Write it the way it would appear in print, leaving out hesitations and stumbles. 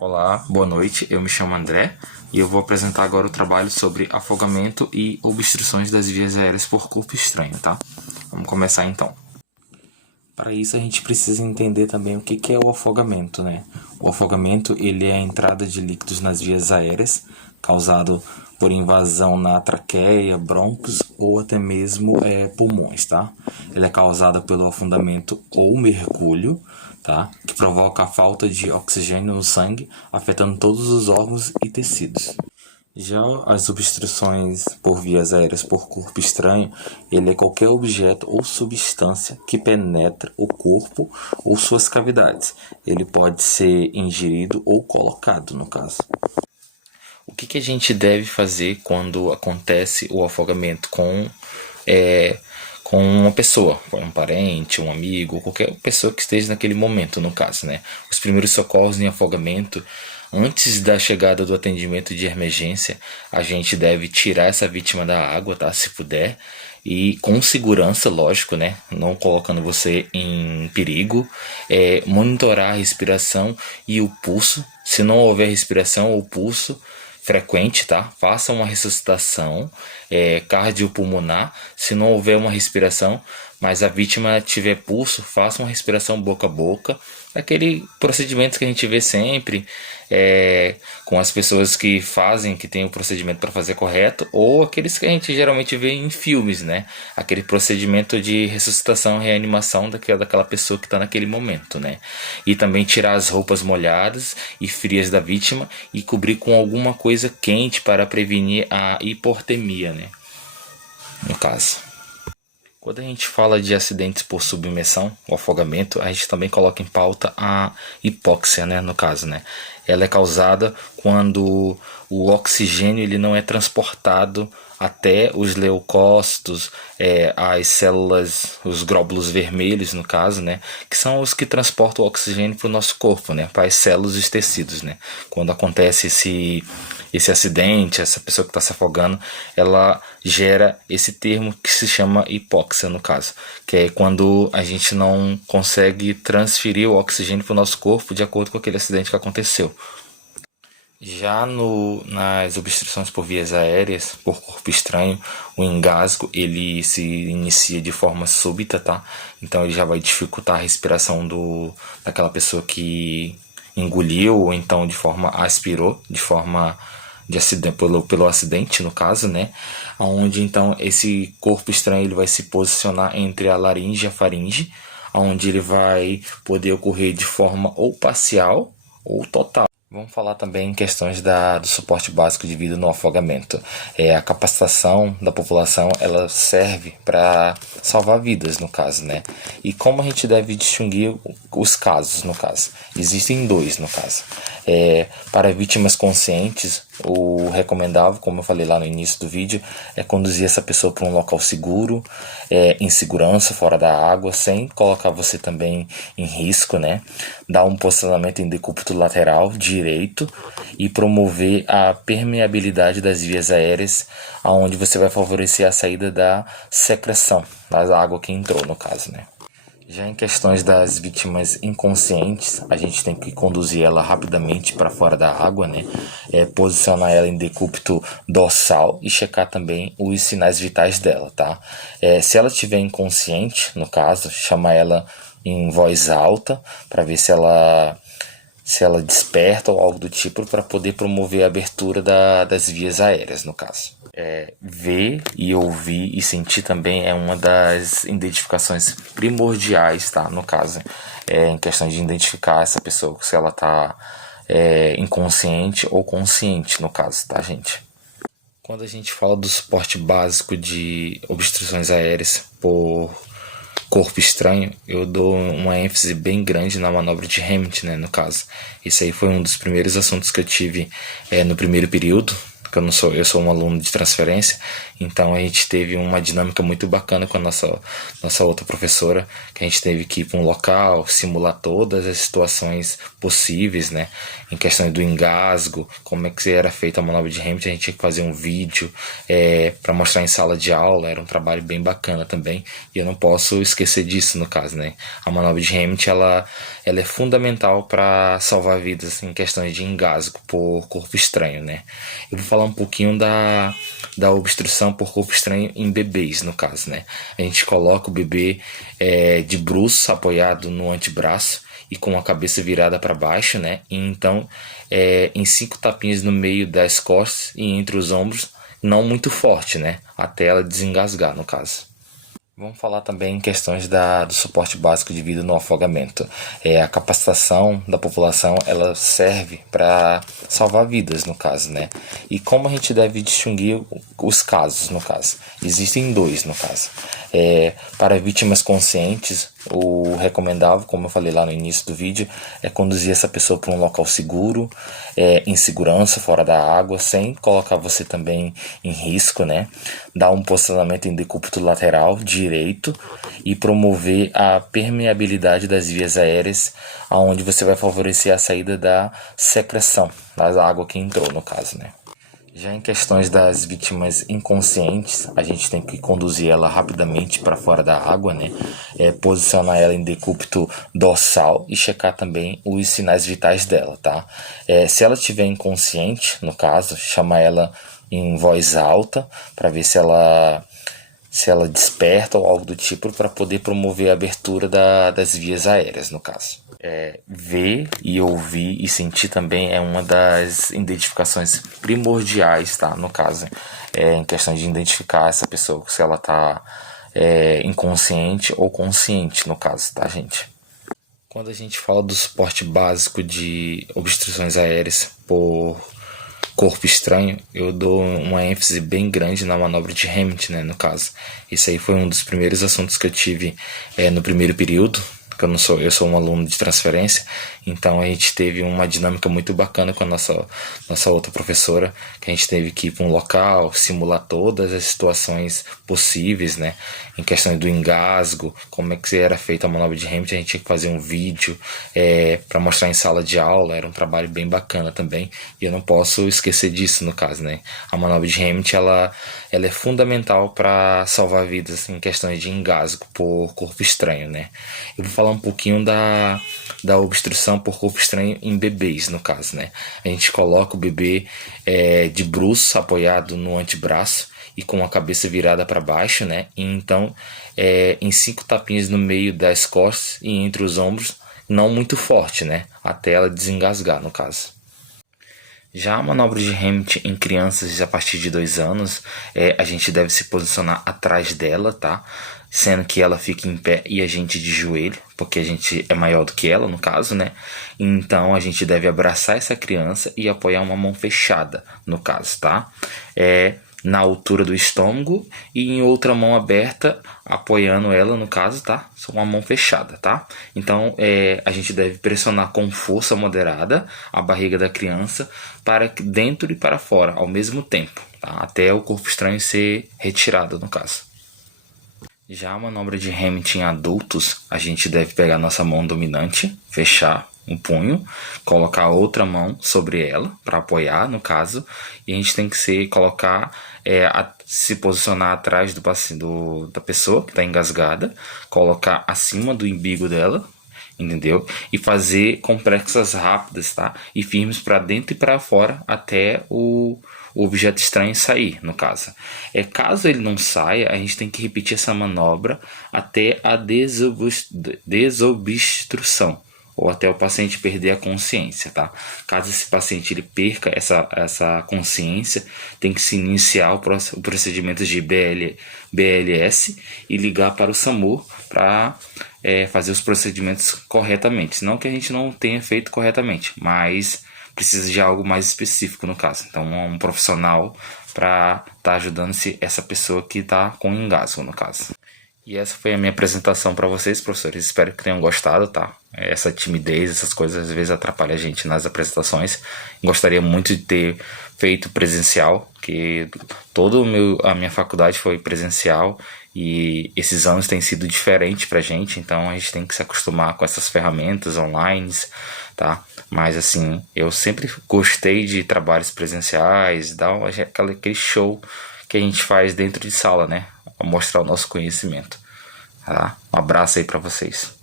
Olá, boa noite, eu me chamo André e eu vou apresentar agora o trabalho sobre afogamento e obstruções das vias aéreas por corpo estranho, tá? Vamos começar então. Para isso a gente precisa entender também o que é o afogamento, né? O afogamento ele é a entrada de líquidos nas vias aéreas, causado por invasão na traqueia, brônquios ou até mesmo pulmões, tá? Ele é causado pelo afundamento ou mergulho, tá? Que provoca a falta de oxigênio no sangue, afetando todos os órgãos e tecidos. Já as obstruções por vias aéreas por corpo estranho, ele é qualquer objeto ou substância que penetra o corpo ou suas cavidades. Ele pode ser ingerido ou colocado, no caso. O que a gente deve fazer quando acontece o afogamento com uma pessoa, um parente, um amigo, ou qualquer pessoa que esteja naquele momento, no caso, né? Os primeiros socorros em afogamento, antes da chegada do atendimento de emergência, a gente deve tirar essa vítima da água, tá? Se puder, e com segurança, lógico, né? Não colocando você em perigo, monitorar a respiração e o pulso. Se não houver respiração ou pulso frequente, tá? Faça uma ressuscitação cardiopulmonar. Se não houver uma respiração, mas a vítima tiver pulso, faça uma respiração boca a boca. Aquele procedimento que a gente vê sempre com as pessoas que tem o procedimento para fazer correto, ou aqueles que a gente geralmente vê em filmes, né? Aquele procedimento de ressuscitação, reanimação daquela pessoa que está naquele momento, né? E também tirar as roupas molhadas e frias da vítima e cobrir com alguma coisa quente para prevenir a hipotermia, né? No caso. Quando a gente fala de acidentes por submersão, o afogamento, a gente também coloca em pauta a hipóxia, né, no caso, né? Ela é causada quando o oxigênio ele não é transportado até os leucócitos, as células, os glóbulos vermelhos, no caso, né, que são os que transportam o oxigênio para o nosso corpo, né, para as células e os tecidos, né. Quando acontece esse acidente, essa pessoa que está se afogando, ela gera esse termo que se chama hipóxia, no caso, que é quando a gente não consegue transferir o oxigênio para o nosso corpo de acordo com aquele acidente que aconteceu. Já nas obstruções por vias aéreas, por corpo estranho, o engasgo ele se inicia de forma súbita, tá? Então ele já vai dificultar a respiração daquela pessoa que engoliu ou então de forma aspirou, de forma de acidente, pelo acidente no caso, né? Onde então esse corpo estranho ele vai se posicionar entre a laringe e a faringe, onde ele vai poder ocorrer de forma ou parcial ou total. Vamos falar também em questões do suporte básico de vida no afogamento. A capacitação da população ela serve para salvar vidas, no caso, né? E como a gente deve distinguir os casos, no caso? Existem dois, no caso. Para vítimas conscientes, o recomendável, como eu falei lá no início do vídeo, é conduzir essa pessoa para um local seguro, em segurança, fora da água, sem colocar você também em risco, né? Dar um posicionamento em decúbito lateral direito e promover a permeabilidade das vias aéreas, aonde você vai favorecer a saída da secreção, da água que entrou, no caso, né? Já em questões das vítimas inconscientes, a gente tem que conduzir ela rapidamente para fora da água, né? Posicionar ela em decúbito dorsal e checar também os sinais vitais dela, tá? Se ela estiver inconsciente, no caso, chamar ela em voz alta para ver se ela desperta ou algo do tipo, para poder promover a abertura das vias aéreas, no caso. Ver e ouvir e sentir também é uma das identificações primordiais, tá? No caso, em questão de identificar essa pessoa, se ela tá inconsciente ou consciente, no caso, tá, gente? Quando a gente fala do suporte básico de obstruções aéreas por corpo estranho, eu dou uma ênfase bem grande na manobra de Hamilton, né, no caso. Esse aí foi um dos primeiros assuntos que eu tive no primeiro período, porque eu sou um aluno de transferência, Então a gente teve uma dinâmica muito bacana com a nossa outra professora, que a gente teve que ir para um local, simular todas as situações possíveis, né? Em questão do engasgo, como é que era feita a manobra de Hamilton, a gente tinha que fazer um vídeo para mostrar em sala de aula, era um trabalho bem bacana também, e eu não posso esquecer disso no caso, né? A manobra de Hamilton, ela é fundamental para salvar vidas em questões de engasgo por corpo estranho, né? Eu vou falar um pouquinho da obstrução por corpo estranho em bebês, no caso, né? A gente coloca o bebê de bruços, apoiado no antebraço e com a cabeça virada para baixo, né? E então, em 5 tapinhas no meio das costas e entre os ombros, não muito forte, né? Até ela desengasgar, no caso. Vamos falar também em questões do suporte básico de vida no afogamento. A capacitação da população, ela serve para salvar vidas, no caso, né? E como a gente deve distinguir os casos, no caso? Existem 2, no caso. Para vítimas conscientes, o recomendável, como eu falei lá no início do vídeo, é conduzir essa pessoa para um local seguro, em segurança, fora da água, sem colocar você também em risco, né? Dar um posicionamento em decúbito lateral direito e promover a permeabilidade das vias aéreas, aonde você vai favorecer a saída da secreção da água que entrou, no caso, né? Já em questões das vítimas inconscientes, a gente tem que conduzir ela rapidamente para fora da água, né? Posicionar ela em decúbito dorsal e checar também os sinais vitais dela, tá? Se ela estiver inconsciente, no caso, chamar ela em voz alta para ver se ela desperta ou algo do tipo, para poder promover a abertura das vias aéreas, no caso. Ver e ouvir e sentir também é uma das identificações primordiais, tá? No caso, em questão de identificar essa pessoa, se ela tá inconsciente ou consciente, no caso, tá, gente? Quando a gente fala do suporte básico de obstruções aéreas por corpo estranho, eu dou uma ênfase bem grande na manobra de Hamilton, né, no caso. Isso aí foi um dos primeiros assuntos que eu tive no primeiro período, que eu sou um aluno de transferência, então a gente teve uma dinâmica muito bacana com a nossa outra professora, que a gente teve que ir para um local, simular todas as situações possíveis, né, em questão do engasgo, como é que era feita a manobra de Hamilton, a gente tinha que fazer um vídeo para mostrar em sala de aula, era um trabalho bem bacana também, e eu não posso esquecer disso, no caso, né. A manobra de Hamilton, ela é fundamental para salvar vidas em questões de engasgo por corpo estranho, né. Eu vou falar um pouquinho da obstrução por corpo estranho em bebês, no caso, né. A gente coloca o bebê de bruços, apoiado no antebraço e com a cabeça virada para baixo, né. E então, em 5 tapinhas no meio das costas e entre os ombros, não muito forte, né, até ela desengasgar, no caso. Já a manobra de Hamilton em crianças a partir de 2 anos, a gente deve se posicionar atrás dela, tá? Sendo que ela fica em pé e a gente de joelho, porque a gente é maior do que ela, no caso, né? Então a gente deve abraçar essa criança e apoiar uma mão fechada, no caso, tá? Na altura do estômago e em outra mão aberta, apoiando ela, no caso, tá? Só uma mão fechada, tá? Então, a gente deve pressionar com força moderada a barriga da criança para dentro e para fora, ao mesmo tempo, tá? Até o corpo estranho ser retirado, no caso. Já a manobra de Hamilton em adultos, a gente deve pegar nossa mão dominante, fechar um punho, colocar outra mão sobre ela para apoiar, no caso, e a gente tem que se posicionar atrás da pessoa que está engasgada, colocar acima do umbigo dela, entendeu? E fazer compressas rápidas, tá? E firmes para dentro e para fora até o objeto estranho sair, no caso. Caso ele não saia, a gente tem que repetir essa manobra até a desobstrução, ou até o paciente perder a consciência, tá? Caso esse paciente ele perca essa consciência, tem que se iniciar o procedimento de BLS e ligar para o SAMU para fazer os procedimentos corretamente. Não que a gente não tenha feito corretamente, mas precisa de algo mais específico no caso. Então, um profissional para estar ajudando essa pessoa que está com engasgo, no caso. E essa foi a minha apresentação para vocês, professores. Espero que tenham gostado, tá? essa timidez, essas coisas às vezes atrapalham a gente nas apresentações. Gostaria muito de ter feito presencial, que a minha faculdade foi presencial e esses anos têm sido diferentes pra gente, então a gente tem que se acostumar com essas ferramentas online, tá? Mas assim, eu sempre gostei de trabalhos presenciais, aquele show que a gente faz dentro de sala, né? Pra mostrar o nosso conhecimento, tá? Um abraço aí pra vocês.